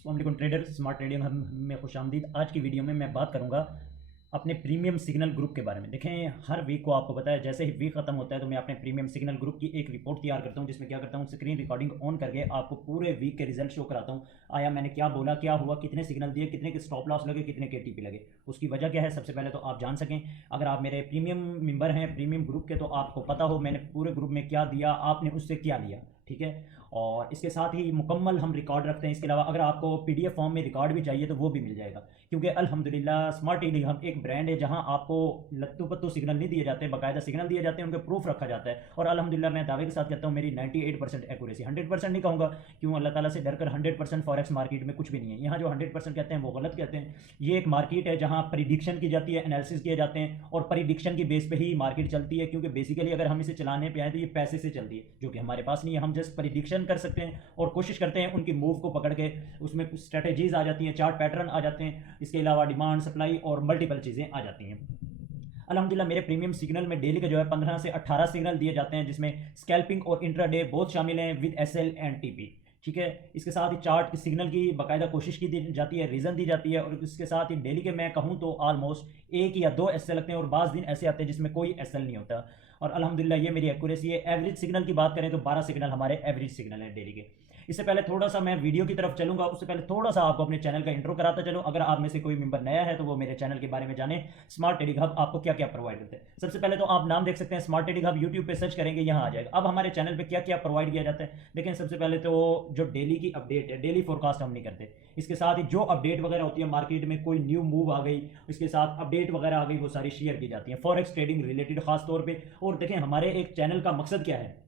अस्सलाम trader smart trading हम में खुशामदीद। आज की वीडियो में मैं बात करूंगा अपने प्रीमियम सिग्नल ग्रुप के बारे में। देखें, हर वीक को आपको पता है, जैसे ही वीक खत्म होता है तो मैं अपने प्रीमियम सिग्नल ग्रुप की एक रिपोर्ट तैयार करता हूं, जिसमें क्या करता हूं, स्क्रीन रिकॉर्डिंग ऑन करके आपको पूरे वीक के रिजल्ट शो कराता हूं। आया मैंने क्या बोला, क्या हुआ, कितने सिग्नल दिए, कितने के स्टॉप लॉस लगे, कितने के टीपी लगे, उसकी वजह क्या है, सबसे पहले तो आप जान सकें। अगर आप मेरे प्रीमियम मेंबर हैं प्रीमियम ग्रुप के, तो आपको पता हो मैंने पूरे ग्रुप में क्या दिया, आपने उससे क्या लिया, ठीक है। और इसके साथ ही मुकम्मल हम रिकॉर्ड रखते हैं। इसके अलावा अगर आपको पीडीएफ फॉर्म में रिकॉर्ड भी चाहिए तो वो भी मिल जाएगा, क्योंकि अल्हम्दुलिल्लाह स्मार्ट ट्रेडिंग हम एक ब्रांड है जहां आपको लत्तू पत्तू सिग्नल नहीं दिए जाते, बाकायदा सिग्नल दिए जाते हैं, उनके प्रूफ रखा जाता है। और अल्हम्दुलिल्लाह मैं दावे के साथ कहता हूं मेरी 98% एक्यूरेसी, 100% नहीं कहूँगा, क्यों, अल्लाह ताला से डरकर 100% फॉरेक्स मार्केट में कुछ भी नहीं है। यहाँ जो 100% कहते हैं वो गलत कहते हैं। ये एक मार्केट है जहाँ प्रिडिक्शन की जाती है, एनालिसिस किए जाते हैं, और प्रिडिक्शन की बेस पे ही मार्केट चलती है। क्योंकि बेसिकली अगर हम इसे चलाने पे आए तो ये पैसे से चलती है, जो कि हमारे पास नहीं है। हम जस्ट प्रिडिक्शन कर सकते हैं और कोशिश करते हैं उनकी मूव को पकड़ के, उसमें कुछ स्ट्रेटेजीज आ जाती हैं, चार्ट पैटर्न आ जाते हैं, इसके अलावा डिमांड सप्लाई और मल्टीपल चीज़ें आ जाती हैं। अल्हम्दुलिल्लाह मेरे प्रीमियम सिग्नल में डेली के जो है 15 से 18 सिग्नल दिए जाते हैं, जिसमें स्कैल्पिंग और इंट्राडे बोथ शामिल हैं विद एसएल एंड टीपी, ठीक है। इसके साथ ही चार्ट सिग्नल की बाकायदा कोशिश की जाती है, रीज़न दी जाती है, और इसके साथ ही डेली के मैं कहूँ तो ऑलमोस्ट 1 या 2 एसएल लगते हैं, और बाज़ दिन ऐसे आते हैं जिसमें कोई एसएल नहीं होता। और अल्हम्दुलिल्लाह ये मेरी एक्यूरेसी है। एवरेज सिग्नल की बात करें तो 12 सिग्नल हमारे एवरेज सिग्नल हैं डेली के। इससे पहले थोड़ा सा मैं वीडियो की तरफ चलूंगा, उससे पहले थोड़ा सा आपको अपने चैनल का इंट्रो कराता चलूं। अगर आप में से कोई मेंबर नया है तो वो मेरे चैनल के बारे में जाने। स्मार्ट ट्रेडिंग हब आपको क्या क्या प्रोवाइड करते हैं, सबसे पहले तो आप नाम देख सकते हैं, स्मार्ट ट्रेडिंग हब। यूट्यूब पे सर्च करेंगे, यहाँ आ जाएगा। अब हमारे चैनल पे क्या क्या प्रोवाइड किया जाता है, देखें, सबसे पहले तो जो डेली की अपडेट है, डेली फोरकास्ट हम नहीं करते। इसके साथ ही जो अपडेट वगैरह होती है मार्केट में, कोई न्यू मूव आ गई, इसके साथ अपडेट वगैरह आ गई, वो सारी शेयर की जाती है फॉरेक्स ट्रेडिंग रिलेटेड खास तौर पे। और देखें, हमारे एक चैनल का मकसद क्या है।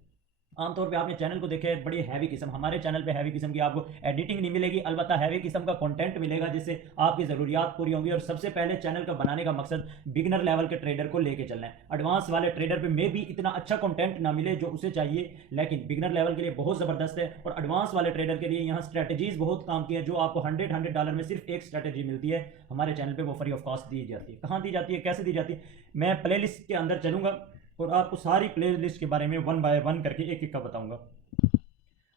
आमतौर पे आपने चैनल को देखे बड़ी हैवी किस्म, हमारे चैनल पे हैवी किस्म की आपको एडिटिंग नहीं मिलेगी, अलबत्ता हैवी किस्म का कंटेंट मिलेगा जिससे आपकी ज़रूरियात पूरी होंगी। और सबसे पहले चैनल का बनाने का मकसद बिगिनर लेवल के ट्रेडर को लेके चलना है। एडवांस वाले ट्रेडर पे मे भी इतना अच्छा कंटेंट ना मिले जो उसे चाहिए, लेकिन बिगिनर लेवल के लिए बहुत ज़बरदस्त है। और एडवांस वाले ट्रेडर के लिए यहाँ स्ट्रेटेजीज बहुत काम की है, जो आपको $100 में सिर्फ एक स्ट्रेटेजी मिलती है। हमारे चैनल पर वो फ्री ऑफ कॉस्ट दी जाती है। कहाँ दी जाती है, कैसे दी जाती है, मैं प्ले लिस्ट के अंदर चलूँगा और आपको सारी प्ले लिस्ट के बारे में वन बाय वन करके एक एक का बताऊंगा।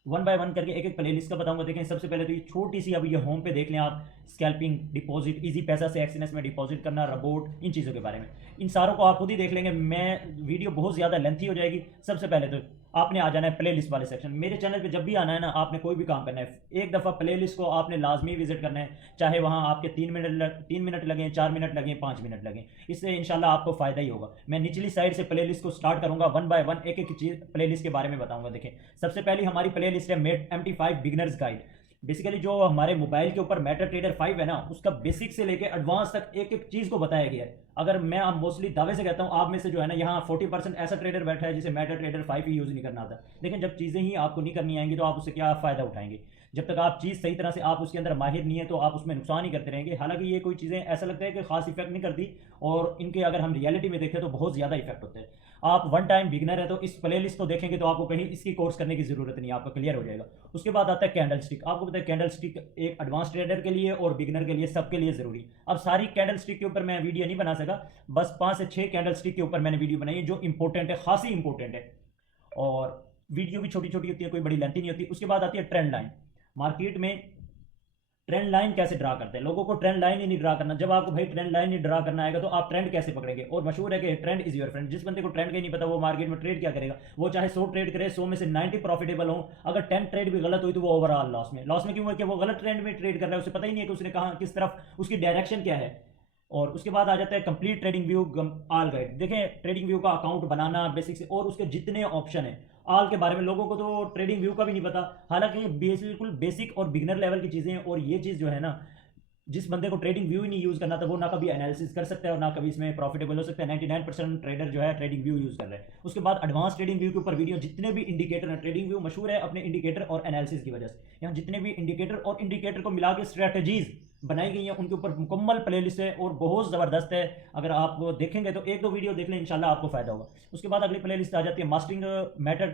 वन बाय वन करके एक एक प्लेलिस्ट का बताऊंगा। देखें, सबसे पहले तो ये छोटी सी, अब ये होम पे देख लें आप, स्कैल्पिंग, डिपॉजिट, इजी पैसा से एक्सएनएस में डिपॉजिट करना, रबोट, इन चीज़ों के बारे में। इन सारों को आप खुद ही देख लेंगे, मैं वीडियो बहुत ज़्यादा लेंथी हो जाएगी। सबसे पहले तो आपने आ जाना है प्लेलिस्ट वाले सेक्शन। मेरे चैनल पे जब भी आना है ना, आपने कोई भी काम करना है, एक दफ़ा प्लेलिस्ट को आपने लाजमी विजिट करना है, चाहे वहाँ आपके 3 मिनट लगें, 4 मिनट लगें, 5 मिनट लगें, इससे इंशाल्लाह आपको फ़ायदा ही होगा। मैं निचली साइड से प्लेलिस्ट को स्टार्ट करूँगा, वन बाय वन एक एक चीज़ प्लेलिस्ट के बारे में बताऊँगा। देखें, सबसे पहली हमारी प्लेलिस्ट है met MT5 beginners guide. Basically जो हमारे मोबाइल के ऊपर मेटा ट्रेडर 5 है ना, उसका बेसिक से लेके एडवांस तक एक एक चीज़ को बताया गया है। अगर मैं आप मोस्टली दावे से कहता हूँ, आप में से जो है ना यहाँ 40% ऐसा ट्रेडर बैठा है जिसे मेटा ट्रेडर 5 ही यूज़ नहीं करना आता। लेकिन जब चीज़ें ही आपको नहीं करनी आएंगी तो आप उससे क्या फ़ायदा उठाएंगे। जब तक आप चीज़ सही तरह से आप उसके अंदर माहिर नहीं है तो आप उसमें नुकसान ही करते रहेंगे। हालांकि ये कोई चीज़ें ऐसा लगता है कि खास इफेक्ट नहीं करती, और इनके अगर हम रियलिटी में देखें तो बहुत ज़्यादा इफेक्ट होते हैं। आप वन टाइम बिगनर है तो इस प्लेलिस्ट को देखेंगे तो आपको कहीं इसकी कोर्स करने की ज़रूरत नहीं है, आपका क्लियर हो जाएगा। उसके बाद आता है कैंडल स्टिक। आपको पता है कैंडल स्टिक एक एडवांस ट्रेडर के लिए और बिगनर के लिए, सबके लिए ज़रूरी। अब सारी कैंडल स्टिक के ऊपर मैं वीडियो नहीं बना सका, बस 5 से 6 कैंडल स्टिक के ऊपर मैंने वीडियो बनाई है जो इंपॉर्टेंट है, खासी इंपॉर्टेंट है। और वीडियो भी छोटी छोटी होती है, कोई बड़ी लेंथी नहीं होती। उसके बाद आती है ट्रेंड लाइन। मार्केट में ट्रेंड लाइन कैसे ड्रा करते हैं, लोगों को ट्रेंड लाइन ही नहीं ड्रा करना। जब आपको भाई ट्रेंड लाइन नहीं ड्रा करना आएगा तो आप ट्रेंड कैसे पकड़ेंगे। और मशहूर है कि ट्रेंड इज योर फ्रेंड। जिस बंदे को ट्रेंड का ही नहीं पता वो मार्केट में ट्रेड क्या करेगा। वो चाहे 100 ट्रेड करे, 100 में से 90 प्रॉफिटेबल हो, अगर 10 ट्रेड भी गलत हुई तो वो ओवरऑल लॉस में क्यों है कि वो गलत ट्रेंड में ट्रेड कर रहा है, उसे पता ही नहीं है कि उसने कहाँ किस तरफ उसकी डायरेक्शन क्या है। और उसके बाद आ जाता है complete trading view all guide. देखें, ट्रेडिंग व्यू का अकाउंट बनाना बेसिक से, और उसके जितने ऑप्शन है ऑल के बारे में लोगों को तो ट्रेडिंग व्यू का भी नहीं पता। हालांकि ये बिल्कुल बेसिक और बिगनर लेवल की चीज़ें हैं। और ये चीज़ जो है ना, जिस बंदे को ट्रेडिंग व्यू ही नहीं यूज़ करना था वो ना कभी एनालिसिस कर सकता है और ना कभी इसमें प्रॉफिटेबल हो सकता है। 99% ट्रेडर जो है ट्रेडिंग व्यू यूज़ कर रहे हैं। उसके बाद एडवांस ट्रेडिंग व्यू के ऊपर वीडियो, जितने भी इंडिकेटर हैं, ट्रेडिंग व्यू मशहूर है अपने इंडिकेटर और एनालिसिस की वजह से। यहाँ जितने भी इंडिकेटर और इंडिकेटर को मिला के स्ट्रेटजीज बनाई गई हैं, उनके ऊपर मुकम्मल प्लेलिस्ट है और बहुत ज़बरदस्त है। अगर आप देखेंगे तो एक दो वीडियो देख लें, इंशाल्लाह आपको फ़ायदा होगा। उसके बाद अगली प्लेलिस्ट आ जाती है मास्टरिंग मैटर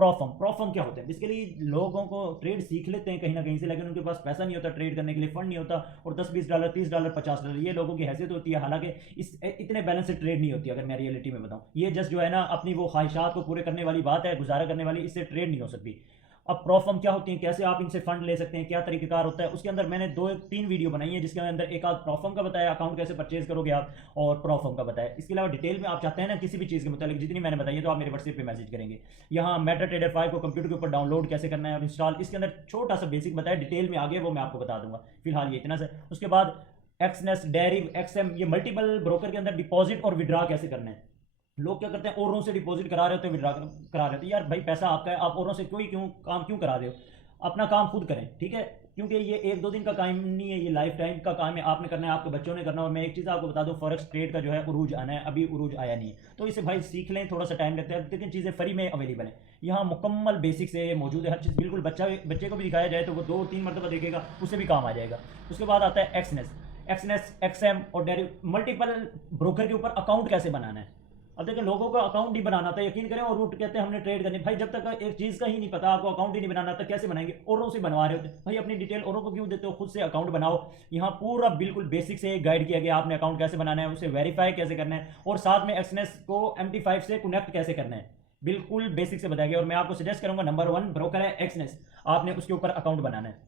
प्रॉफर्म क्या होते हैं। बेसिकली लोगों को ट्रेड सीख लेते हैं कहीं ना कहीं से, लेकिन उनके पास पैसा नहीं होता ट्रेड करने के लिए, फंड नहीं होता, और $10-20, $30, $50 ये लोगों की हैसियत होती है। हालांकि इस इतने बैलेंस से ट्रेड नहीं होती। अगर मैं रियलिटी में बताऊं, ये जस्ट जो है ना अपनी वो ख्वाहिशात को पूरे करने वाली बात है, गुजारा करने वाली, इससे ट्रेड नहीं हो सकती। अब प्रोफर्म क्या होती है, कैसे आप इनसे फंड ले सकते हैं, क्या तरीकेकार होता है, उसके अंदर मैंने 2-3 वीडियो बनाई है, जिसके अंदर एक आध प्रोफर्म का बताया, अकाउंट कैसे परचेज करोगे आप, और प्रोफर्म का बताया। इसके अलावा डिटेल में आप चाहते हैं ना किसी भी चीज़ के मतलब जितनी मैंने बताई है, तो आप मेरे व्हाट्सएप पे मैसेज करेंगे। यहाँ मेटा ट्रेडर 5 को कंप्यूटर के ऊपर डाउनलोड कैसे करना है और इंस्टॉल, इसके अंदर छोटा सा बेसिक बताया, डिटेल में आगे वो मैं आपको बता दूंगा। फिलहाल ये इतना सा। उसके बाद एक्सनेस, डेरिव, एक्सएम, ये मल्टीपल ब्रोकर के अंदर डिपॉजिट और विड्रा कैसे करना है। लोग क्या करते हैं, औरों से डिपॉजिट करा रहे होते हैं, विड्रा करा रहे होते हैं। यार भाई पैसा आपका है, आप औरों से क्यों करा रहे हो, अपना काम खुद करें, ठीक है। क्योंकि ये 1-2 दिन का काम नहीं है, ये लाइफ टाइम का काम है, आपने करना है, आपके बच्चों ने करना है। और मैं एक चीज़ आपको बता दूं, फॉरेक्स ट्रेड का जो है उरूज आना है, अभी उरूज आया नहीं है, तो इसे भाई सीख लें, थोड़ा सा टाइम लगता है, लेकिन चीज़ें फ्री में अवेलेबल है। यहाँ मुकम्मल बेसिक से मौजूद है, हर चीज़ बिल्कुल। बच्चे को भी दिखाया जाए तो वो 2-3 मरतबा देखेगा, उससे भी काम आ जाएगा। उसके बाद आता है एक्सनेस, एक्सएम और डेरिव, मल्टीपल ब्रोकर के ऊपर अकाउंट कैसे बनाना है। अब देखिए, लोगों को अकाउंट नहीं बनाना था, यकीन करें, और रूट कहते हैं हमने ट्रेड करनी। भाई जब तक एक चीज़ का ही नहीं पता, आपको अकाउंट ही नहीं बनाना था, कैसे बनाएंगे। औरों से बनवा रहे होते भाई, अपनी डिटेल औरों को क्यों देते हो, खुद से अकाउंट बनाओ। यहाँ पूरा बिल्कुल बेसिक से गाइड किया गया, आपने अकाउंट कैसे बनाना है, उसे वेरीफाई कैसे करना है, और साथ में एक्सनेस को MT5 से कनेक्ट कैसे करना है, बिल्कुल बेसिक से बताया गया। और मैं आपको सजेस्ट करूंगा, नंबर 1 ब्रोकर है एक्सनेस, आपने उसके ऊपर अकाउंट बनाना है।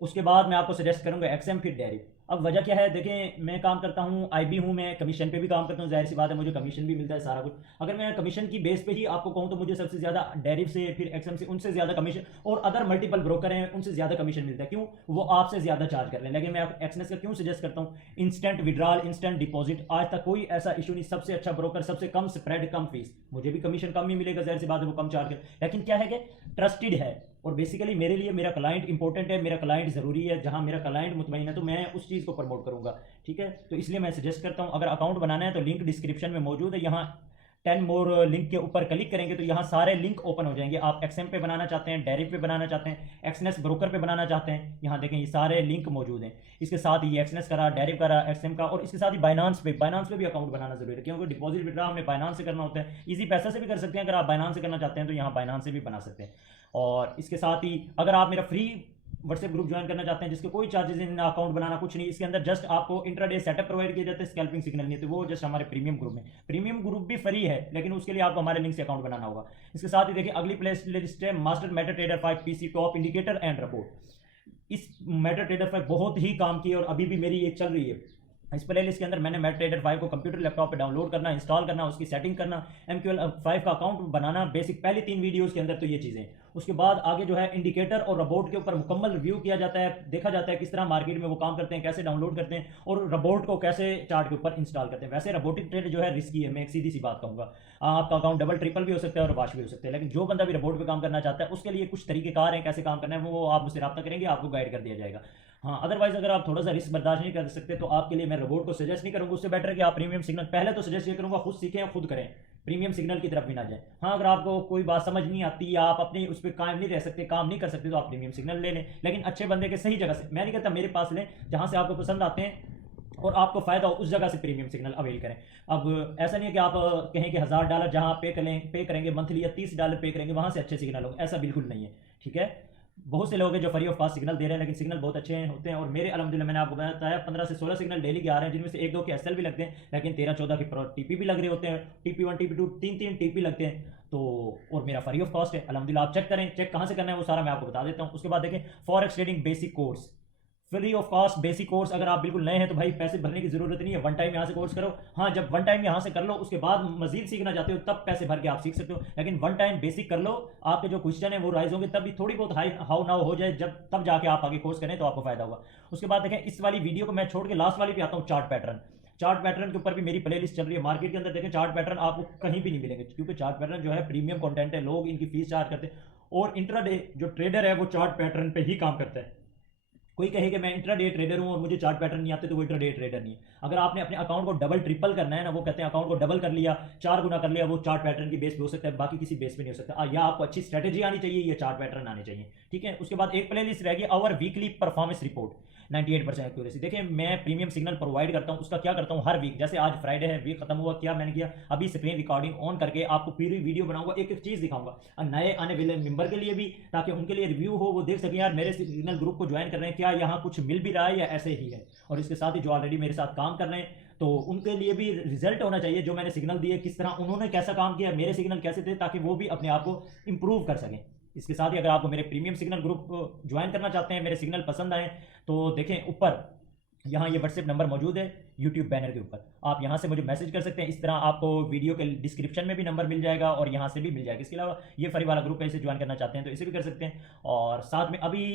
उसके बाद मैं आपको सजेस्ट करूंगा एक्सएम, फिर डेरिव। अब वजह क्या है, देखें, मैं काम करता हूँ, IB हूँ, मैं कमीशन पे भी काम करता हूँ, जाहिर सी बात है मुझे कमीशन भी मिलता है सारा कुछ। अगर मैं कमीशन की बेस पे ही आपको कहूँ तो मुझे सबसे ज़्यादा डेरिव से, फिर एक्सएम से, उनसे ज़्यादा कमीशन, और अदर मल्टीपल ब्रोकर हैं उनसे ज़्यादा कमीशन मिलता है। क्यों, वो आपसे ज़्यादा चार्ज कर रहे हैं। लेकिन मैं एक्सनेस का क्यों सजेस्ट करता हूँ, इंस्टेंट विड्रॉल, इंस्टेंट डिपॉजिट, आज तक कोई ऐसा इशू नहीं, सबसे अच्छा ब्रोकर, सबसे कम स्प्रेड, कम फीस, मुझे भी कमीशन कम ही मिलेगा, जाहिर सी बात है, वो कम चार्ज कर। लेकिन क्या है कि ट्रस्टेड है, और बेसिकली मेरे लिए मेरा क्लाइंट इंपॉर्टेंट है, मेरा क्लाइंट ज़रूरी है। जहां मेरा क्लाइंट मुतमईन है तो मैं उस चीज़ को प्रमोट करूंगा, ठीक है। तो इसलिए मैं सजेस्ट करता हूं, अगर अकाउंट बनाना है तो लिंक डिस्क्रिप्शन में मौजूद है, यहाँ 10 मोर लिंक के ऊपर क्लिक करेंगे तो यहाँ सारे लिंक ओपन हो जाएंगे। आप एक्सएम पे बनाना चाहते हैं, डेरिव पे बनाना चाहते हैं, एक्सनेस ब्रोकर पे बनाना चाहते हैं, यहाँ देखें ये सारे लिंक मौजूद हैं। इसके साथ ही एक्सनेस करा, डेरिव करा, एक्सएम का, और इसके साथ ही बाइनांस पे भी अकाउंट बनाना जरूरी है, क्योंकि डिपॉजिट विड्रा हमें बाइनांस से करना होता है। इजी पैसा से भी कर सकते हैं, अगर आप बाइनांस से करना चाहते हैं तो यहाँ बाइनांस से भी बना सकते हैं। और इसके साथ ही अगर आप मेरा फ्री व्हाट्सएप ग्रुप ज्वाइन करना चाहते हैं, जिसके कोई चार्जेस नहीं, अकाउंट बनाना कुछ नहीं, इसके अंदर जस्ट आपको इंट्राडे सेटअप प्रोवाइड किया जाता है, स्कैल्पिंग सिग्नल नहीं, तो वो जस्ट हमारे प्रीमियम ग्रुप में, प्रीमियम ग्रुप भी फ्री है, लेकिन उसके लिए आपको हमारे लिंक से अकाउंट बनाना होगा। इसके साथ ही देखिए अगली प्ले लिस्ट है master Meta trader 5 PC top indicator and report. इस मेटा ट्रेडर 5 बहुत ही काम की है और अभी भी मेरी ये चल रही है। इस प्ले लिस्ट के अंदर मैंने मेटा ट्रेडर 5 को कंप्यूटर लैपटॉप पे डाउनलोड करना, इंस्टॉल करना, उसकी सेटिंग करना, MQL5 का अकाउंट बनाना, बेसिक पहली 3 वीडियोस के अंदर तो ये चीज़ें। उसके बाद आगे जो है इंडिकेटर और रोबोट के ऊपर मुकम्मल रिव्यू किया जाता है, देखा जाता है किस तरह मार्केट में वो काम करते हैं, कैसे डाउनलोड करते हैं, और रोबोट को कैसे चार्ट के ऊपर इंस्टॉल करते हैं। वैसे रोबोटिक ट्रेड जो है रिस्की है, मैं एक सीधी सी बात कहूँगा, आपका अकाउंट डबल ट्रिपल भी हो सकता है और वाश भी हो सकता है। लेकिन जो बंदा भी रोबोट पे काम करना चाहता है उसके लिए कुछ तरीकेकार हैं कैसे काम करना है, वो आप मुझसे रब्ता करेंगे, आपको गाइड कर दिया जाएगा। हाँ, अदरवाइज अगर आप थोड़ा सा रिस्क बर्दाश्त नहीं कर सकते तो आपके लिए मैं रोबोट को सजेस्ट नहीं करूँगा, उससे बेटर है कि आप प्रीमियम सिग्नल, पहले तो सजेस्ट ये करूँगा खुद सीखें और खुद करें, प्रीमियम सिग्नल की तरफ भी ना जाए। हाँ, अगर आपको कोई बात समझ नहीं आती या आप अपने उस पर कायम नहीं रह सकते, काम नहीं कर सकते, तो आप प्रीमियम सिग्नल ले लें, लेकिन अच्छे बंदे के सही जगह से। मैं नहीं कहता मेरे पास लें, जहाँ से आपको पसंद आते हैं और आपको फ़ायदा हो उस जगह से प्रीमियम सिग्नल अवेल करें। अब ऐसा नहीं है कि आप कहें कि $1000 जहाँ पे करेंगे मंथली या $30 पे करेंगे वहाँ से अच्छे सिग्नल होंगे, ऐसा बिल्कुल नहीं है, ठीक है। बहुत से लोग हैं जो फ्री ऑफ कॉस्ट सिग्नल दे रहे हैं, लेकिन सिग्नल बहुत अच्छे होते हैं, और मेरे अल्हम्दुलिल्लाह मैंने आपको बताया 15 से 16 सिग्नल डेली के आ रहे हैं, जिनमें से 1-2 के SL भी लगते हैं, लेकिन 13-14 के TP भी लग रहे होते हैं, TP1 TP2 3-3 TP लगते हैं। तो और मेरा फ्री ऑफ कॉस्ट है अल्हम्दुलिल्लाह। आप चेक करें, चेक कहाँ से करना है वो सारा मैं आपको बता देता हूँ। उसके बाद देखें forex trading basic course, free of cost basic course. अगर आप बिल्कुल नए हैं तो भाई पैसे भरने की जरूरत नहीं है, वन टाइम यहाँ से कोर्स करो। हाँ, जब वन टाइम यहाँ से कर लो उसके बाद मजीद सीखना चाहते हो तब पैसे भर के आप सीख सकते हो, लेकिन वन टाइम बेसिक कर लो, आपके जो क्वेश्चन है वो राइज होंगे, तब भी थोड़ी बहुत हाई हाउ नाउ हो जाए जब, तब जाके आप आगे कोर्स करें तो आपको फायदा होगा। उसके बाद देखें इस वाली वीडियो को मैं छोड़ के लास्ट वाली पे आता हूँ, चार्ट पैटर्न। चार्ट पैटर्न के ऊपर भी मेरी प्लेलिस्ट चल रही है। मार्केट के अंदर देखें चार्ट पैटर्न आपको कहीं भी नहीं मिलेंगे, क्योंकि चार्ट पैटर्न जो है प्रीमियम कंटेंट है, लोग इनकी फीस चार्ज करते हैं, और इंट्राडे जो ट्रेडर है वो चार्ट पैटर्न पे ही काम करता है। कोई कहे कि मैं इंट्राडे ट्रेडर हूं और मुझे चार्ट पैटर्न नहीं आते, तो वो इंट्राडे ट्रेडर नहीं है। अगर आपने अपने अकाउंट को डबल ट्रिपल करना है ना, वो कहते हैं अकाउंट को डबल कर लिया, 4 गुना कर लिया, वो चार्ट पैटर्न की बेस पे हो सकता है, बाकी किसी बेस पे नहीं हो सकता। या आपको अच्छी स्ट्रेटेजी आनी चाहिए या चार्ट पैटर्न आने चाहिए, ठीक है। उसके बाद एक प्लेलिस्ट रह गई our weekly performance report, 98% accuracy. देखिए मैं प्रीमियम सिग्नल प्रोवाइड करता हूँ, उसका क्या करता हूँ हर वीक, जैसे आज फ्राइडे है, वीक खत्म हुआ, क्या मैंने किया, अभी स्क्रीन रिकॉर्डिंग ऑन करके आपको पूरी वीडियो बनाऊंगा, एक एक चीज़ दिखाऊंगा नए आने वाले मेंबर के लिए भी, ताकि उनके लिए रिव्यू हो, वो देख सकें यार मेरे सिग्नल ग्रुप को ज्वाइन कर रहे हैं, क्या यहाँ कुछ मिल भी रहा है या ऐसे ही है। और इसके साथ ही जो ऑलरेडी मेरे साथ काम कर रहे हैं तो उनके लिए भी रिजल्ट होना चाहिए, जो मैंने सिग्नल दिए किस तरह उन्होंने कैसा काम किया, मेरे सिग्नल कैसे थे, ताकि वो भी अपने आप को इंप्रूव कर सकें। इसके साथ ही अगर आपको मेरे प्रीमियम सिग्नल ग्रुप ज्वाइन करना चाहते हैं, मेरे सिग्नल पसंद आए, तो देखें ऊपर यहाँ ये व्हाट्सएप नंबर मौजूद है यूट्यूब बैनर के ऊपर, आप यहाँ से मुझे मैसेज कर सकते हैं। इस तरह आपको वीडियो के डिस्क्रिप्शन में भी नंबर मिल जाएगा और यहाँ से भी मिल जाएगा। इसके अलावा ये फ्री वाला ग्रुप है, इसे ज्वाइन करना चाहते हैं तो इसे भी कर सकते हैं। और साथ में अभी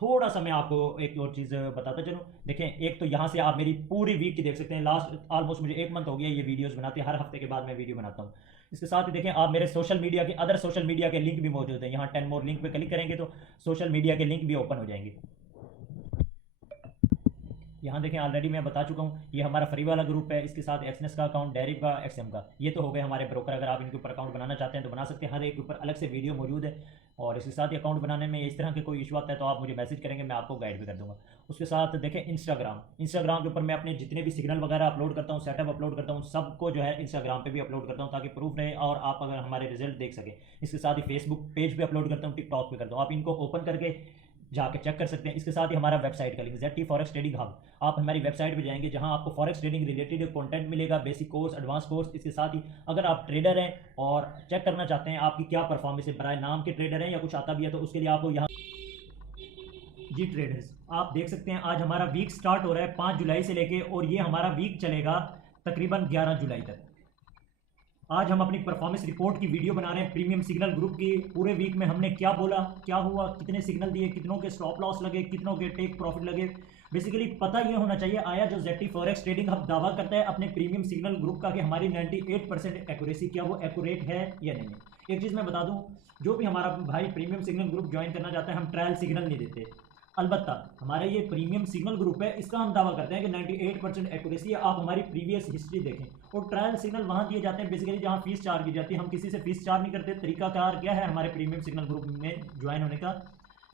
थोड़ा सा मैं आपको एक और चीज़ बताता चलूँ। देखें, एक तो यहाँ से आप मेरी पूरी वीक की देख सकते हैं। लास्ट ऑलमोस्ट मुझे 1 मंथ हो गया ये वीडियोस बनाते हैं, हर हफ्ते के बाद मैं वीडियो बनाता हूँ। इसके साथ ही देखें, आप मेरे सोशल मीडिया के अदर सोशल मीडिया के लिंक भी मौजूद हैं। यहाँ 10 मोर लिंक पे क्लिक करेंगे तो सोशल मीडिया के लिंक भी ओपन हो जाएंगे। यहाँ देखें, ऑलरेडी मैं बता चुका हूँ, ये हमारा फ्री वाला ग्रुप है। इसके साथ एक्सनेस का अकाउंट, डेरिव का, एक्सएम का, ये तो हो गए हमारे ब्रोकर। अगर आप इनके ऊपर अकाउंट बनाना चाहते हैं तो बना सकते हैं, हर एक के ऊपर अलग से वीडियो मौजूद है। और इसके साथ ही अकाउंट बनाने में इस तरह के कोई इशू आता है तो आप मुझे मैसेज करेंगे, मैं आपको गाइड भी कर दूँगा। उसके साथ देखें इंस्टाग्राम के ऊपर मैं अपने जितने भी सिग्नल वगैरह अपलोड करता हूँ, सेटअप अपलोड करता हूँ, सबको जो है इंस्टाग्राम पे भी अपलोड करता हूँ ताकि प्रूफ रहे और आप अगर हमारे रिजल्ट देख सकें। इसके साथ ही फेसबुक पेज पे अपलोड करता हूँ, टिकटॉक पे करता हूँ, आप इनको ओपन करके जाके चेक कर सकते हैं। इसके साथ ही हमारा वेबसाइट का link ZT forex trading hub, आप हमारी वेबसाइट पे जाएंगे जहां आपको फॉरेक्स ट्रेडिंग रिलेटेड कंटेंट मिलेगा, बेसिक कोर्स, एडवांस कोर्स। इसके साथ ही अगर आप ट्रेडर हैं और चेक करना चाहते हैं आपकी क्या परफॉर्मेंस है, बराए नाम के ट्रेडर हैं या कुछ आता भी है, तो उसके लिए आपको यहाँ जी ट्रेडर्स आप देख सकते हैं। आज हमारा वीक स्टार्ट हो रहा है 5 जुलाई से लेके, और ये हमारा वीक चलेगा तकरीबन 11 जुलाई तक। आज हम अपनी परफॉर्मेंस रिपोर्ट की वीडियो बना रहे हैं प्रीमियम सिग्नल ग्रुप की। पूरे वीक में हमने क्या बोला, क्या हुआ, कितने सिग्नल दिए, कितनों के स्टॉप लॉस लगे, कितनों के टेक प्रॉफिट लगे। बेसिकली पता ये होना चाहिए आया जो ZT फॉरेक्स ट्रेडिंग हब दावा करता है अपने प्रीमियम सिग्नल ग्रुप का कि हमारी 98% एक्यूरेसी, क्या वो एक्यूरेट है या नहीं है। एक चीज़ मैं बता दूं, जो भी हमारा भाई प्रीमियम सिग्नल ग्रुप ज्वाइन करना चाहता है, हम ट्रायल सिग्नल नहीं देते। अलबत्ता हमारा ये प्रीमियम सिग्नल ग्रुप है, इसका हम दावा करते हैं कि 98% एक्यूरेसी है। आप हमारी प्रीवियस हिस्ट्री देखें। और ट्रायल सिग्नल वहाँ दिए जाते हैं बेसिकली जहाँ फीस चार्ज की जाती है। हम किसी से फीस चार्ज नहीं करते। तरीकाकार क्या है हमारे प्रीमियम सिग्नल ग्रुप में ज्वाइन होने का?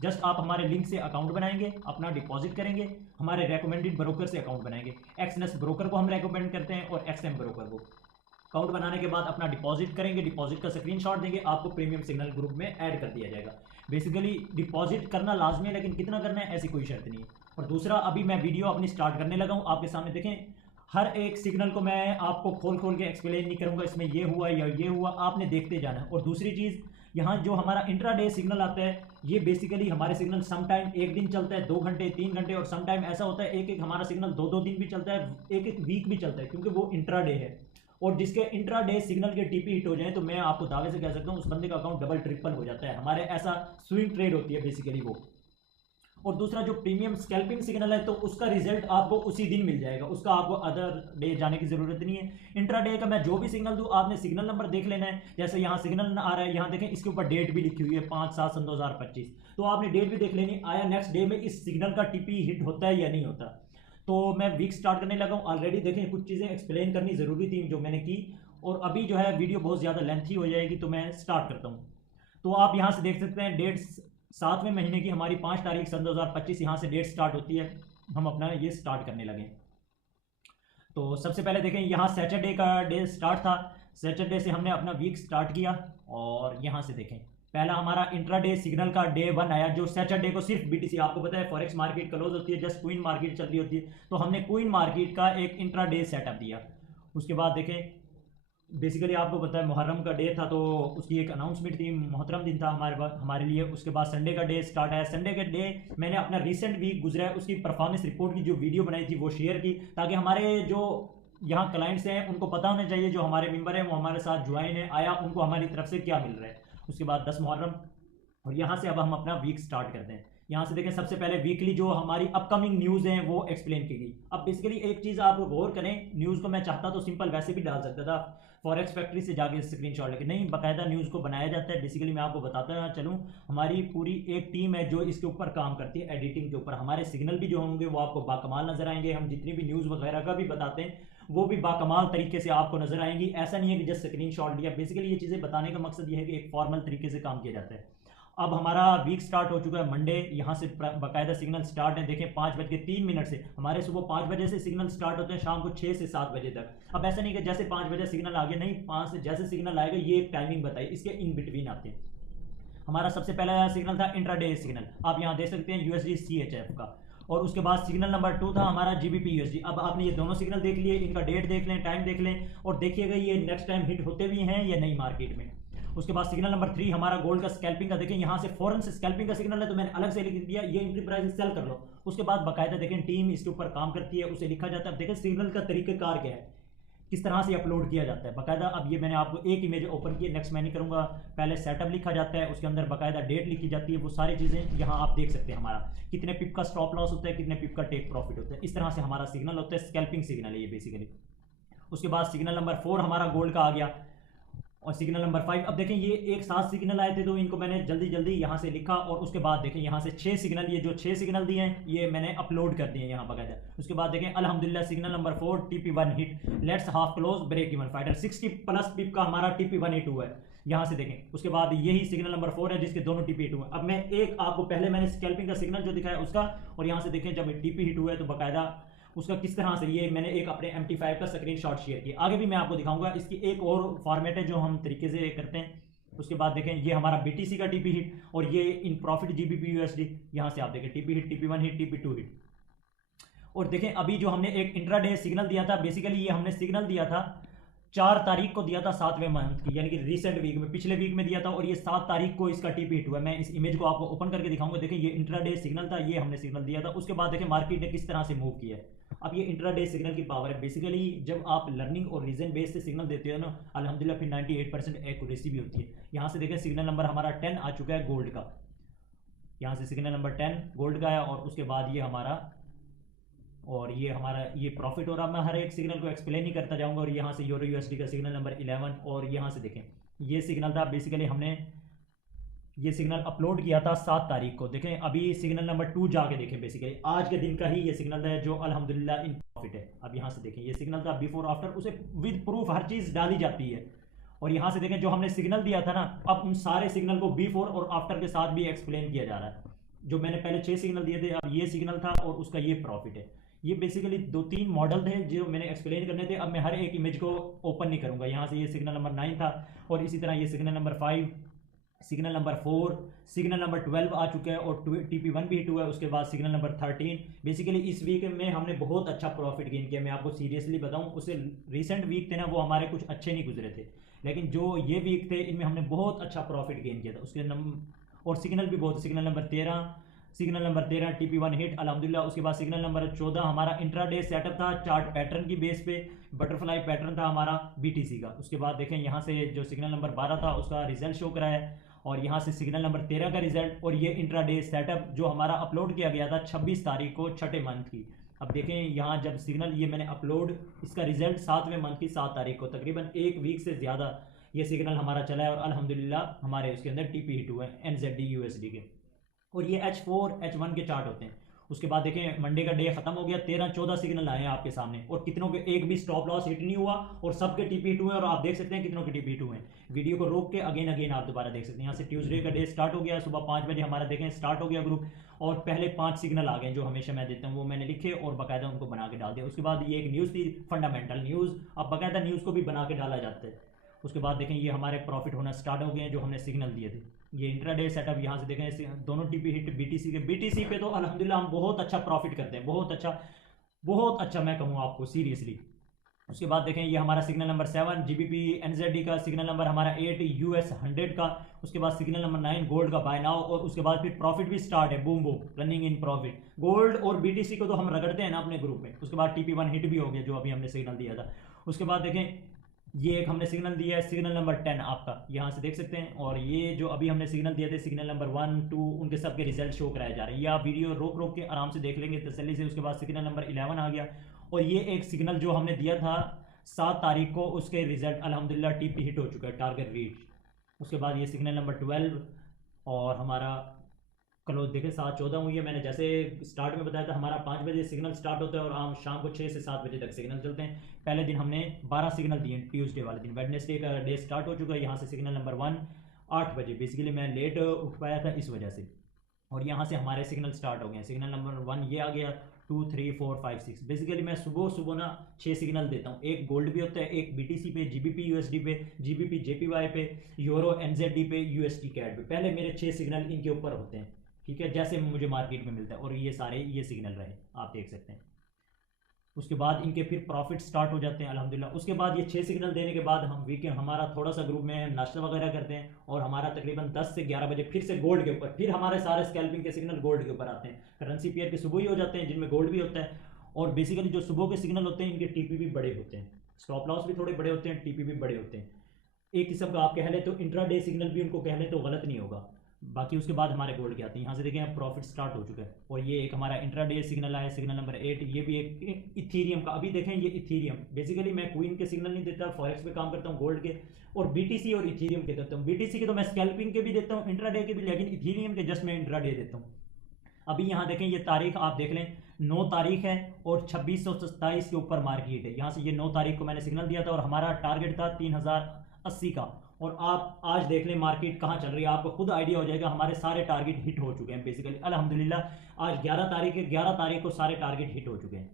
जस्ट आप हमारे लिंक से अकाउंट बनाएंगे, अपना डिपॉजिट करेंगे, हमारे रेकमेंडेड ब्रोकर से अकाउंट बनाएंगे। एक्सनेस ब्रोकर को हम रेकमेंड करते हैं और एक्सएम ब्रोकर को। अकाउंट बनाने के बाद अपना डिपॉजिट करेंगे, डिपॉजिट का स्क्रीनशॉट देंगे, आपको प्रीमियम सिग्नल ग्रुप में ऐड कर दिया जाएगा। बेसिकली डिपॉजिट करना लाजमी है, लेकिन कितना करना है ऐसी कोई शर्त नहीं है। और दूसरा, अभी मैं वीडियो अपनी स्टार्ट करने लगा हूँ, आपके सामने देखें। हर एक सिग्नल को मैं आपको खोल खोल के एक्सप्लेन नहीं करूँगा, इसमें ये हुआ या ये हुआ, आपने देखते जाना है। और दूसरी चीज़, यहाँ जो हमारा इंट्राडे सिग्नल आता है, ये बेसिकली हमारे सिग्नल समटाइम 1 दिन चलता है, 2 घंटे, 3 घंटे, और समटाइम ऐसा होता है एक हमारा सिग्नल 2 दिन भी चलता है, एक वीक भी चलता है, क्योंकि वो इंट्राडे है। और जिसके इंट्राडे सिग्नल के टीपी हिट हो जाए तो मैं आपको दावे से कह सकता हूँ उस बंदे का अकाउंट डबल ट्रिपल हो जाता है। हमारे ऐसा स्विंग ट्रेड होती है बेसिकली वो। और दूसरा, जो प्रीमियम स्कैल्पिंग सिग्नल है तो उसका रिजल्ट आपको उसी दिन मिल जाएगा, उसका आपको अदर डे जाने की जरूरत नहीं है। इंट्राडे का मैं जो भी सिग्नल दूं, आपने सिग्नल नंबर देख लेना है। जैसे यहाँ सिग्नल आ रहा है, यहाँ देखें, इसके ऊपर डेट भी लिखी हुई है 5/7/2025, तो आपने डेट भी देख लेनी, आया नेक्स्ट डे में इस सिग्नल का टीपी हिट होता है या नहीं होता। तो मैं वीक स्टार्ट करने लगा हूँ। ऑलरेडी देखें, कुछ चीज़ें एक्सप्लेन करनी ज़रूरी थी जो मैंने की, और अभी जो है वीडियो बहुत ज़्यादा लेंथी हो जाएगी, तो मैं स्टार्ट करता हूँ। तो आप यहाँ से देख सकते हैं डेट 7वें महीने की हमारी 5 तारीख सन 2025 यहाँ से डेट स्टार्ट होती है। हम अपना ये स्टार्ट करने लगे। तो सबसे पहले देखें, यहाँ सैटरडे का डे स्टार्ट था। सैटरडे से हमने अपना वीक स्टार्ट किया, और यहाँ से देखें पहला हमारा इंट्राडे सिग्नल का डे 1 आया, जो सैटरडे को सिर्फ BTC, आपको पता है फॉरेक्स मार्केट क्लोज होती है, जस्ट क्वीन मार्केट चल रही होती है, तो हमने क्वीन मार्केट का एक इंट्राडे सेटअप दिया। उसके बाद देखें, बेसिकली आपको पता है मुहर्रम का डे था, तो उसकी एक अनाउंसमेंट थी, मुहतरम दिन था हमारे लिए। उसके बाद संडे का डे स्टार्ट आया। संडे के डे मैंने अपना रिसेंट वीक गुजरा है उसकी परफॉर्मेंस रिपोर्ट की जो वीडियो बनाई थी वो शेयर की, ताकि हमारे जो यहाँ क्लाइंट्स हैं उनको पता होना चाहिए, जो हमारे मेंबर हैं वो हमारे साथ ज्वाइन है, आया उनको हमारी तरफ से क्या मिल रहा है। उसके बाद 10 मुहर्रम, और यहाँ से अब हम अपना वीक स्टार्ट करते हैं। यहाँ से देखें, सबसे पहले वीकली जो हमारी अपकमिंग न्यूज़ हैं वो एक्सप्लेन की गई। अब बेसिकली एक चीज़ आप गौर करें, न्यूज़ को मैं चाहता तो सिंपल वैसे भी डाल सकता था, फॉरेक्स फैक्ट्री से जाके स्क्रीनशॉट लेके, नहीं, बाकायदा न्यूज़ को बनाया जाता है। बेसिकली मैं आपको बताता चलूँ, हमारी पूरी एक टीम है जो इसके ऊपर काम करती है, एडिटिंग के ऊपर। हमारे सिग्नल भी जो होंगे वो आपको बाकमाल नजर आएंगे। हम जितनी भी न्यूज़ वगैरह का भी बताते हैं वो भी बाकमाल तरीके से आपको नजर आएंगी। ऐसा नहीं है कि जस्ट स्क्रीनशॉट लिया। बेसिकली ये चीज़ें बताने का मकसद ये है कि एक फॉर्मल तरीके से काम किया जाता है। अब हमारा वीक स्टार्ट हो चुका है मंडे, यहाँ से बाकायदा सिग्नल स्टार्ट है। देखें 5:03 से हमारे सुबह 5 बजे से सिग्नल स्टार्ट होते हैं, शाम को 6 से 7 बजे तक। अब ऐसा नहीं कि जैसे 5 बजे सिग्नल आ गया, नहीं, 5 से जैसे सिग्नल आएगा ये एक टाइमिंग बताई, इसके इन बिटवीन आते हैं। हमारा सबसे पहला सिग्नल था इंट्राडे सिग्नल, आप यहाँ देख सकते हैं USD CHF का। और उसके बाद सिग्नल नंबर 2 था हमारा GBP USD। अब आपने ये दोनों सिग्नल देख लिए, इनका डेट देख लें, टाइम देख लें, और देखिएगा ये नेक्स्ट टाइम हिट होते भी हैं या नहीं मार्केट में। उसके बाद सिग्नल नंबर 3 हमारा गोल्ड का स्कैल्पिंग का, देखें यहाँ से फॉरन से स्कैल्पिंग का सिग्नल है तो मैंने अलग से लिख दिया, ये एंट्री प्राइस सेल कर लो। उसके बाद बाकायदा देखें टीम इसके ऊपर काम करती है, उसे लिखा जाता है। देखें सिग्नल का तरीक़ाकार क्या है, किस तरह से अपलोड किया जाता है बाकायदा। अब ये मैंने आपको एक इमेज ओपन की, नेक्स्ट मैं नहीं करूँगा। पहले सेटअप लिखा जाता है, उसके अंदर बाकायदा डेट लिखी जाती है, वो सारी चीज़ें यहाँ आप देख सकते हैं। हमारा कितने पिप का स्टॉप लॉस होता है, कितने पिप का टेक प्रॉफिट होता है, इस तरह से हमारा सिग्नल होता है। स्कैल्पिंग सिग्नल है ये बेसिकली। उसके बाद सिग्नल नंबर 4 हमारा गोल्ड का आ गया, और सिग्नल नंबर 5। अब देखें ये एक साथ सिग्नल आए थे तो इनको मैंने जल्दी जल्दी यहाँ से लिखा, और उसके बाद देखें यहाँ से 6 सिग्नल, ये जो 6 सिग्नल दिए हैं ये मैंने अपलोड कर दिए यहाँ बकायदा। उसके बाद देखें अल्हम्दुलिल्लाह signal number 4 TP1 hit, let's half close break even fighter, 60 plus pip का हमारा TP1 हिट हुआ है यहाँ से देखें। उसके बाद यही सिग्नल नंबर 4 है जिसके दोनों टीपी हिट हुए। अब मैं एक आपको पहले मैंने स्कैल्पिंग का सिग्नल जो दिखाया उसका, और यहाँ से देखें जब टीपी हिट हुआ है तो बाकायदा उसका किस तरह से, ये मैंने एक अपने MT5 का स्क्रीनशॉट शेयर किया। आगे भी मैं आपको दिखाऊंगा, इसकी एक और फॉर्मेट है जो हम तरीके से करते हैं। उसके बाद देखें ये हमारा BTC का TP हिट, और ये इन प्रॉफिट GBP USD, यहाँ से आप देखें TP hit, TP1 hit, TP2 hit. और देखें अभी जो हमने एक इंट्राडे सिग्नल दिया था, बेसिकली ये हमने सिग्नल दिया था 4 तारीख को दिया था 7वें मंथ की, यानी कि रिसेंट वीक में, पिछले वीक में दिया था, और ये 7 तारीख को इसका टीपी हिट हुआ। मैं इस इमेज को आपको ओपन करके दिखाऊंगा। देखें ये इंट्राडे सिग्नल था, ये हमने सिग्नल दिया था। उसके बाद देखें मार्केट ने किस तरह से मूव किया है। अब ये इंट्राडे सिग्नल की पावर है बेसिकली। जब आप लर्निंग और रीजन बेस से सिग्नल देते हो ना, अल्हम्दुलिल्लाह फिर 98% एक्यूरेसी भी होती है। यहाँ से देखें सिग्नल नंबर हमारा 10 आ चुका है गोल्ड का, यहाँ से सिग्नल नंबर 10 गोल्ड का है, और उसके बाद ये हमारा, और ये हमारा ये प्रॉफिट हो रहा है। मैं हर एक सिग्नल को एक्सप्लेन ही करता जाऊंगा। और यहाँ से यूरो USD का सिग्नल नंबर 11, और यहाँ से देखें ये सिग्नल था बेसिकली, हमने ये सिग्नल अपलोड किया था 7 तारीख को। देखें अभी सिग्नल नंबर 2 जाके देखें, बेसिकली आज के दिन का ही ये सिग्नल है जो अल्हम्दुलिल्लाह इन प्रॉफिट है। अब यहाँ से देखें ये सिग्नल था बिफोर आफ्टर, उसे विद प्रूफ हर चीज़ डाली जाती है। और यहाँ से देखें जो हमने सिग्नल दिया था ना, अब उन सारे सिग्नल को बिफोर और आफ्टर के साथ भी एक्सप्लेन किया जा रहा है। जो मैंने पहले 6 सिग्नल दिए थे, अब ये सिग्नल था और उसका ये प्रॉफिट है। ये बेसिकली 2-3 मॉडल थे जो मैंने एक्सप्लेन करने थे। अब मैं हर एक इमेज को ओपन नहीं करूंगा। यहाँ से ये सिग्नल नंबर 9 था, और इसी तरह ये signal number 5, signal number 4, signal number 12 आ चुका है, और TP1 भी हिट हुआ है। उसके बाद सिग्नल नंबर 13। बेसिकली इस वीक में हमने बहुत अच्छा प्रॉफिट गेन किया। मैं आपको सीरियसली बताऊं, उससे रिसेंट वीक थे ना वो हमारे कुछ अच्छे नहीं गुजरे थे, लेकिन जो ये वीक थे इनमें हमने बहुत अच्छा प्रॉफिट गेन किया था। उसके और सिग्नल भी बहुत, सिग्नल नंबर 13 TP1 हिट अल्हम्दुलिल्लाह। उसके बाद सिग्नल नंबर 14 हमारा इंट्राडे सेटअप था, चार्ट पैटर्न की बेस पे, बटरफ्लाई पैटर्न था हमारा BTC का। उसके बाद देखें यहाँ से जो सिग्नल नंबर 12 था उसका रिजल्ट शो करा है, और यहाँ से सिग्नल नंबर 13 का रिजल्ट, और ये इंट्राडे सेटअप जो हमारा अपलोड किया गया था 26 तारीख को 6ठे मंथ की। अब देखें यहाँ जब सिग्नल ये मैंने अपलोड, इसका रिजल्ट 7वें मंथ की 7 तारीख को, तकरीबन 1 वीक से ज़्यादा ये सिग्नल हमारा चला है, और अल्हम्दुलिल्लाह हमारे उसके अंदर TP हिट हुए हैं NZD USD के। और ये H4 H1 के चार्ट होते हैं। उसके बाद देखें मंडे का डे खत्म हो गया, 13-14 सिग्नल आए हैं आपके सामने, और कितनों के एक भी स्टॉप लॉस हिट नहीं हुआ, और सबके TP हिट हुए, और आप देख सकते हैं कितनों के TP हिट हुए हैं। वीडियो को रोक के अगेन आप दोबारा देख सकते हैं। यहाँ से ट्यूसडे का डे स्टार्ट हो गया, सुबह 5 बजे हमारा देखें स्टार्ट हो गया ग्रुप, और पहले 5 सिग्नल आ गए जो हमेशा मैं देता हूँ, वो मैंने लिखे और बाकायदा उनको बना के डाल दिया। उसके बाद ये एक न्यूज़ थी, फंडामेंटल न्यूज़, अब बाकायदा न्यूज़ को भी बना के डाला जाता है। उसके बाद देखें ये हमारे प्रॉफिट होना स्टार्ट हो गए हैं जो हमने सिग्नल दिए थे। ये इंट्राडे सेटअप यहाँ से देखें, दोनों TP हिट BTC के। BTC पे तो अल्हम्दुलिल्लाह हम बहुत अच्छा प्रॉफिट करते हैं, बहुत अच्छा मैं कहूँ आपको सीरियसली। उसके बाद देखें ये हमारा सिग्नल नंबर 7 GBP NZD का, सिग्नल नंबर हमारा 8 US 100 का। उसके बाद सिग्नल नंबर 9 गोल्ड का बाय नाउ, और उसके बाद फिर प्रॉफिट भी स्टार्ट है, boom running in profit. Gold और BTC को तो हम रगड़ते हैं ना अपने ग्रुप में। उसके बाद TP1 हिट भी हो गया जो अभी हमने सिग्नल दिया था। उसके बाद देखें ये एक हमने सिग्नल दिया है, सिग्नल नंबर 10 आपका यहाँ से देख सकते हैं, और ये जो अभी हमने सिग्नल दिए थे सिग्नल नंबर 1, 2, उनके सबके रिजल्ट शो कराए जा रहे हैं। ये आप वीडियो रोक के आराम से देख लेंगे तसल्ली से। उसके बाद सिग्नल नंबर 11 आ गया, और ये एक सिग्नल जो हमने दिया था 7 तारीख को, उसके रिजल्ट अल्हम्दुलिल्लाह TP हिट हो चुका है, टारगेट रीच। उसके बाद ये सिग्नल नंबर 12, और हमारा क्लोज देखें 7-14 हुई है। मैंने जैसे स्टार्ट में बताया था हमारा 5 बजे सिग्नल स्टार्ट होता है, और हम शाम को 6 से 7 बजे तक सिग्नल चलते हैं। पहले दिन हमने 12 सिग्नल दिए ट्यूसडे वाले दिन। वेडनेसडे का डे स्टार्ट हो चुका है। यहाँ से सिग्नल नंबर 1 8 बजे, बेसिकली मैं लेट उठ पाया था इस वजह से, और यहाँ से हमारे सिग्नल स्टार्ट हो गए हैं। सिग्नल नंबर 1 ये आ गया, 2, 3, 4, 5, 6। बेसिकली मैं सुबह ना 6 सिग्नल देता हूँ। एक गोल्ड भी होता है, एक BTC पे, GBP USD पे, GBP JPY पे, यूरो NZD पे, USD CAD पे। पहले मेरे 6 सिग्नल इनके ऊपर होते हैं, ठीक है, जैसे मुझे मार्केट में मिलता है। और ये सारे ये सिग्नल रहे, आप देख सकते हैं। उसके बाद इनके फिर प्रॉफिट स्टार्ट हो जाते हैं अल्हम्दुलिल्लाह। उसके बाद ये 6 सिग्नल देने के बाद हम वीकेंड हमारा थोड़ा सा ग्रुप में नाश्ता वगैरह करते हैं और हमारा तकरीबन 10 से 11 बजे फिर से गोल्ड के ऊपर, फिर हमारे सारे स्कैल्पिंग के सिग्नल गोल्ड के ऊपर आते हैं। करेंसी पेयर के सुबह ही हो जाते हैं जिनमें गोल्ड भी होता है। और बेसिकली जो सुबह के सिग्नल होते हैं इनके टीपी भी बड़े होते हैं, स्टॉप लॉस भी थोड़े बड़े होते हैं, टीपी भी बड़े होते हैं। एक किस्म का आप कह लें तो इंट्रा डे सिग्नल भी उनको कह लें तो गलत नहीं होगा। बाकी उसके बाद हमारे गोल्ड के आते हैं। यहाँ से देखें अब प्रॉफिट स्टार्ट हो चुका है और ये एक हमारा इंट्रा डे सिग्नल आया, सिग्नल नंबर 8। ये भी एक इथीरियम का, अभी देखें ये इथीरियम, बेसिकली मैं क्वीन के सिग्नल नहीं देता, फॉरेक्स पे काम करता हूँ गोल्ड के, और बीटीसी और इथीरियम के देता हूँ। बीटीसी के तो मैं स्कैल्पिंग के भी देता हूँ, इंट्रा डे के भी, लेकिन इथीरियम के जस्ट मैं इंट्रा डे देता हूँ। अभी यहाँ देखें ये तारीख आप देख लें, 9 तारीख है और 2627 के ऊपर मार्केट है। यहाँ से ये 9 तारीख को मैंने सिग्नल दिया था और हमारा टारगेट था 3080 का। और आप आज देख लें मार्केट कहाँ चल रही है, आपको खुद आइडिया हो जाएगा। हमारे सारे टारगेट हिट हो चुके हैं बेसिकली अल्हम्दुलिल्लाह। आज 11 तारीख है, 11 तारीख को सारे टारगेट हिट हो चुके हैं।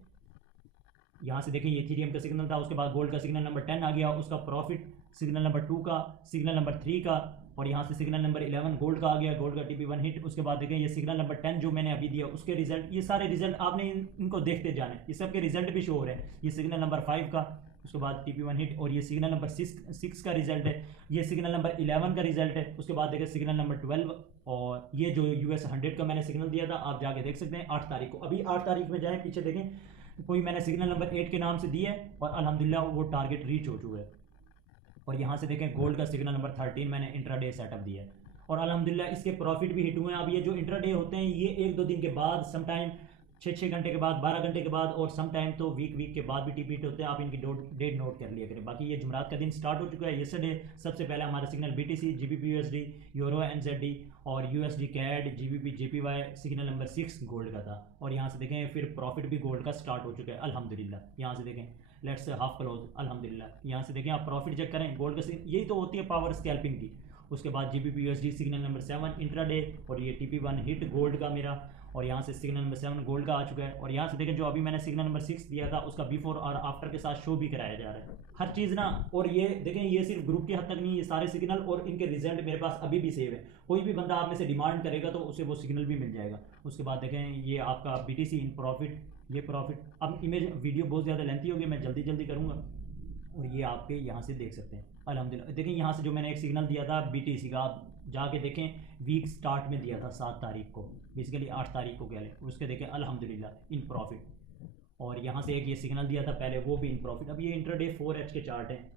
यहाँ से देखें ये इथेरियम का सिग्नल था, उसके बाद गोल्ड का सिग्नल नंबर 10 आ गया, उसका प्रॉफिट सिग्नल नंबर 2 का, सिग्नल नंबर 3 का, और यहाँ से सिग्नल नंबर 11 गोल्ड का आ गया, गोल्ड का TP1 हिट। उसके बाद देखें ये सिग्नल नंबर 10 जो मैंने अभी दिया उसके रिजल्ट, ये सारे रिजल्ट आपने इनको देखते जाने, ये सब के रिजल्ट भी शो हो रहे हैं। ये सिग्नल नंबर 5 का, उसके बाद TP1 हिट, और ये सिग्नल नंबर 6 का रिजल्ट है, ये सिग्नल नंबर 11 का रिजल्ट है। उसके बाद देखें सिग्नल नंबर 12, और ये जो US 100 का मैंने सिग्नल दिया था आप जाके देख सकते हैं 8 तारीख को। अभी 8 तारीख में जाएँ पीछे देखें, कोई मैंने सिग्नल नंबर 8 के नाम से दिया है और अल्हम्दुलिल्लाह वो टारगेट रीच हो चुका है। और यहाँ से देखें गोल्ड का सिग्नल नंबर 13 मैंने इंट्राडे सेटअप दिया है और अल्हम्दुलिल्लाह इसके प्रॉफिट भी हिट हुए हैं। अब ये जो इंट्राडे होते हैं ये 1-2 दिन के बाद, समटाइम 6 घंटे के बाद, 12 घंटे के बाद, और समटाइम तो वीक के बाद भी टीपी हिट होते हैं। आप इनकी डेट नोट कर लिया करें। बाकी ये जुमरात का दिन स्टार्ट हो चुका है। येस्टरडे सबसे पहले हमारा signal BTC, GBP USD, euro NZD और USD CAD, GBP JPY signal number 6 gold का था। और यहाँ से देखें फिर प्रॉफिट भी गोल्ड का स्टार्ट हो चुका है अल्हम्दुलिल्लाह। यहाँ से देखें लेट्स हाफ क्लोज अल्हम्दुलिल्लाह। यहाँ से देखें आप प्रॉफिट चेक करें गोल्ड का, यही तो होती है पावर स्कैल्पिंग की। उसके बाद GBP USD signal number 7 intraday, और ये TP1 हिट गोल्ड का मेरा, और यहाँ से सिग्नल नंबर 7 गोल्ड का आ चुका है। और यहाँ से देखें जो अभी मैंने सिग्नल नंबर 6 दिया था उसका बिफोर और आफ्टर के साथ शो भी कराया जा रहा है हर चीज़ ना। और ये देखें ये सिर्फ ग्रुप की हद तक नहीं, ये सारे सिग्नल और इनके रिजल्ट मेरे पास अभी भी सेव है। कोई भी बंदा आप में से डिमांड करेगा तो उसे वो सिग्नल भी मिल जाएगा। उसके बाद देखें ये आपका BTC इन प्रॉफिट, ये प्रॉफिट। अब इमेज वीडियो बहुत ज़्यादा लेंथी होगी, मैं जल्दी जल्दी करूँगा। और ये आपके यहाँ से देख सकते हैं अल्हम्दुलिल्लाह। देखें यहाँ से जो मैंने एक सिग्नल दिया था BTC का, आप जाके देखें वीक स्टार्ट में दिया था 7 तारीख को, बेसिकली 8 तारीख को कह लें, उसके देखें अल्हम्दुलिल्लाह इन प्रॉफिट। और यहाँ से एक ये सिग्नल दिया था पहले, वो भी इन प्रॉफिट। अब ये इंट्राडे 4H के चार्ट हैं।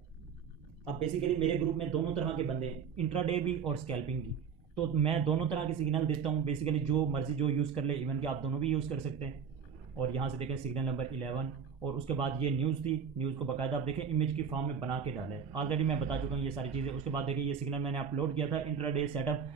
अब बेसिकली मेरे ग्रुप में दोनों तरह के बंदे हैं, इंट्राडे भी और स्कैल्पिंग की, तो मैं दोनों तरह के सिग्नल देता हूँ। बेसिकली जो मर्जी जो यूज़ कर ले, इवन कि आप दोनों भी यूज़ कर सकते हैं। और यहाँ से देखें सिग्नल नंबर 11, और उसके बाद ये न्यूज़ थी, न्यूज़ को बाकायदा आप देखें इमेज की फॉर्म में बना के डाला है, ऑलरेडी मैं बता चुका हूँ ये सारी चीज़ें। उसके बाद देखिए ये सिग्नल मैंने अपलोड किया था इंट्राडे सेटअप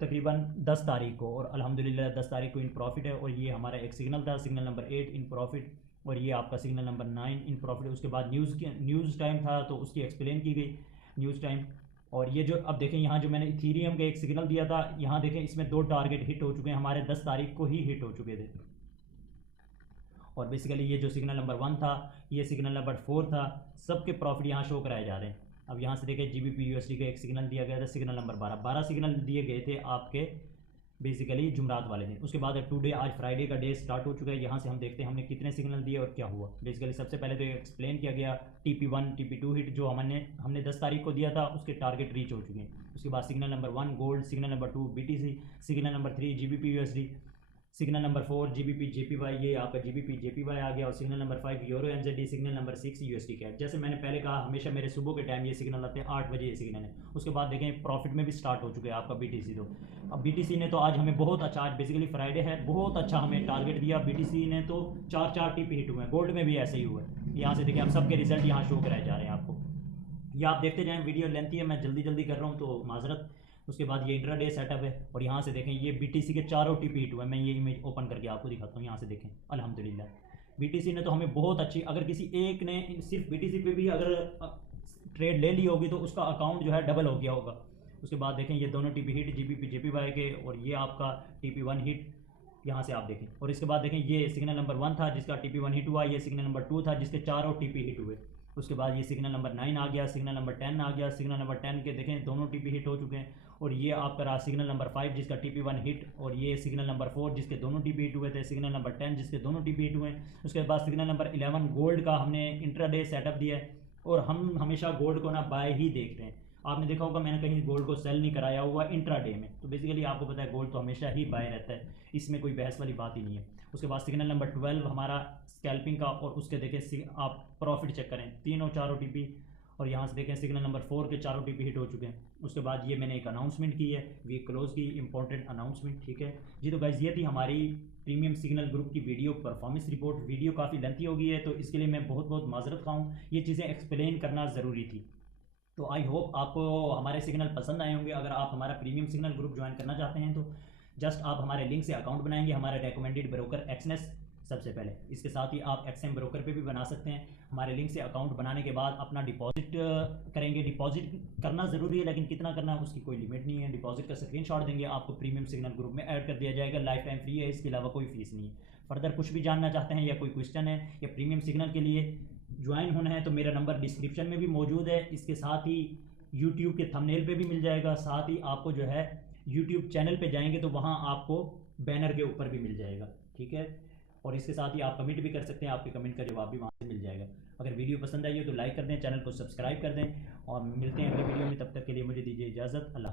तकरीबन 10 तारीख को, और अल्हम्दुलिल्लाह 10 तारीख को इन प्रॉफिट है। और ये हमारा एक सिग्नल था सिग्नल नंबर 8 इन प्रॉफिट, और ये आपका सिग्नल नंबर 9 इन प्रॉफिट। उसके बाद न्यूज़ टाइम था तो उसकी एक्सप्लेन की गई न्यूज़ टाइम। और ये जो अब देखें यहाँ जो मैंने इथीरियम का एक सिग्नल दिया था, यहाँ देखें इसमें 2 टारगेट हिट हो चुके हैं हमारे, 10 तारीख को ही हिट हो चुके थे। और बेसिकली ये जो सिग्नल नंबर 1 था, ये सिग्नल नंबर 4 था, सबके प्रॉफिट यहाँ शो कराए जा रहे हैं। अब यहाँ से देखें GBP USD का एक सिग्नल दिया गया था सिग्नल नंबर 12 सिग्नल दिए गए थे आपके बेसिकली जुमरात वाले दिन। उसके बाद टुडे आज फ्राइडे का डे स्टार्ट हो चुका है। यहाँ से हम देखते हैं हमने कितने सिग्नल दिए और क्या हुआ। बेसिकली सबसे पहले तो एक्सप्लेन किया गया TP1 TP2 हिट जो हमने 10 तारीख को दिया था उसके टारगेट रीच हो चुके हैं। उसके बाद signal number 1 gold, signal number 2 BTC, signal number 3 GBP USD, signal number 4 GBP JPY, ये आपका GBP JPY आ गया, और signal number 5 euro NZD, signal number 6 USD CAD। जैसे मैंने पहले कहा हमेशा मेरे सुबह के टाइम ये सिग्नल आते हैं, 8 बजे ये सिग्नल है। उसके बाद देखें प्रॉफिट में भी स्टार्ट हो चुके हैं आपका BTC। तो अब BTC ने तो आज हमें बहुत अच्छा, आज बेसिकली फ्राइडे है, बहुत अच्छा हमें टारगेट दिया। BTC ने तो 4 TP हिट हुए हैं, गोल्ड में भी ऐसे ही हुआ है। यहाँ से देखें अब सबके रिजल्ट यहाँ शो कराए जा रहे हैं आपको, ये आप देखते जाएँ। वीडियो लेंथी है, मैं जल्दी जल्दी कर रहा हूँ तो माजरत। उसके बाद ये इंट्राडे सेटअप है, और यहाँ से देखें ये BTC के 4 TP हिट हुए हैं। मैं ये इमेज ओपन करके आपको दिखाता हूँ। यहाँ से देखें अल्हम्दुलिल्लाह BTC ने तो हमें बहुत अच्छी, अगर किसी एक ने सिर्फ BTC पे भी अगर ट्रेड ले ली होगी तो उसका अकाउंट जो है डबल हो गया होगा। उसके बाद देखें ये दोनों TP हिट GBP JPY के, और ये आपका TP1 हिट यहाँ से आप देखें। और इसके बाद देखें ये सिग्नल नंबर 1 था जिसका TP1 हिट हुआ, ये सिग्नल नंबर 2 था जिसके 4 TP हिट हुए। उसके बाद ये सिग्नल नंबर 9 आ गया, सिग्नल नंबर 10 आ गया, सिग्नल नंबर 10 के देखें दोनों TP हिट हो चुके हैं। और ये आपका रहा सिग्नल नंबर 5 जिसका TP1 हिट, और ये सिग्नल नंबर 4 जिसके दोनों TP हिट हुए थे, सिग्नल नंबर 10 जिसके दोनों TP हिट हुए। उसके बाद सिग्नल नंबर 11 गोल्ड का हमने इंट्राडे सेटअप दिया है, और हम हमेशा गोल्ड को ना बाय ही देखते हैं। आपने देखा होगा मैंने कहीं गोल्ड को सेल नहीं कराया हुआ इंट्राडे में, तो बेसिकली आपको पता है गोल्ड तो हमेशा ही बाय रहता है, इसमें कोई बहस वाली बात ही नहीं है। उसके बाद सिग्नल नंबर 12 हमारा स्कैल्पिंग का, और उसके देखें आप प्रॉफिट चेक करें, तीनों चारों TP, और यहाँ से देखें सिग्नल नंबर 4 के चारों TP हिट हो चुके हैं। उसके बाद ये मैंने एक अनाउंसमेंट की है, वीक क्लोज की इंपॉर्टेंट अनाउंसमेंट, ठीक है जी। तो गाइस ये थी हमारी प्रीमियम सिग्नल ग्रुप की वीडियो परफॉर्मेंस रिपोर्ट। वीडियो काफ़ी लेंथी हो गई है, तो इसके लिए मैं बहुत बहुत माजरत खाऊँ, ये चीज़ें एक्सप्लेन करना ज़रूरी थी। तो आई होप आपको हमारे सिग्नल पसंद आए होंगे। अगर आप हमारा प्रीमियम सिग्नल ग्रुप ज्वाइन करना चाहते हैं तो जस्ट आप हमारे लिंक से अकाउंट बनाएंगे, हमारे रेकमेंडेड ब्रोकर एक्सनेस सबसे पहले, इसके साथ ही आप एक्सएम ब्रोकर पे भी बना सकते हैं। हमारे लिंक से अकाउंट बनाने के बाद अपना डिपॉजिट करेंगे। डिपॉजिट करना ज़रूरी है, लेकिन कितना करना है उसकी कोई लिमिट नहीं है। डिपॉजिट का स्क्रीनशॉट देंगे, आपको प्रीमियम सिग्नल ग्रुप में ऐड कर दिया जाएगा, लाइफ टाइम फ्री है, इसके अलावा कोई फीस नहीं है। फर्दर कुछ भी जानना चाहते हैं या कोई क्वेश्चन है या प्रीमियम सिग्नल के लिए ज्वाइन होना है तो मेरा नंबर डिस्क्रिप्शन में भी मौजूद है, इसके साथ ही यूट्यूब के थंबनेल पे भी मिल जाएगा। साथ ही आपको जो है यूट्यूब चैनल पे जाएंगे तो वहाँ आपको बैनर के ऊपर भी मिल जाएगा, ठीक है। और इसके साथ ही आप कमेंट भी कर सकते हैं, आपके कमेंट का जवाब भी वहाँ से मिल जाएगा। अगर वीडियो पसंद आई हो तो लाइक कर दें, चैनल को सब्सक्राइब कर दें, और मिलते हैं अगली वीडियो में। तब तक के लिए मुझे दीजिए इजाज़त। अल्लाह।